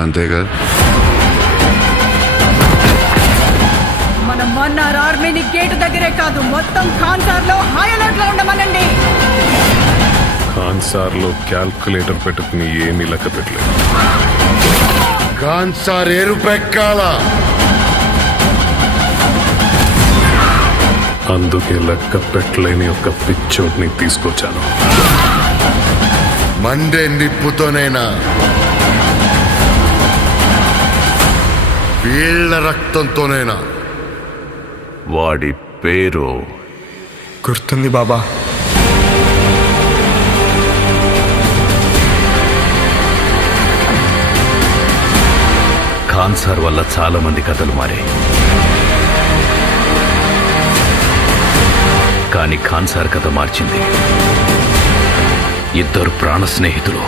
అంతేగా? మన మన్నార్ ఆర్మీని గేటు దగ్గరే కాదు, మొత్తం ఖాన్సార్ లో హై అలర్ట్ లో ఉండమనండి. ఖాన్సార్ లో క్యాల్కులేటర్ పెట్టుకుని ఏమీ లెక్క పెట్టలేదు. కాన్సార్ ఎరుపెక్కాల. అందుకే లెక్క పెట్టలేని ఒక పిచ్చోడ్ని తీసుకొచ్చాను. మండే నిప్పుతోనైనా వీళ్ళ రక్తంతోనైనా. వాడి పేరు గుర్తుంది బాబా. ఖాన్సార్ వల్ల చాలా మంది కథలు మారాయి. కానీ ఖాన్సార్ కథ మార్చింది. ఇద్దరు ప్రాణ స్నేహితులు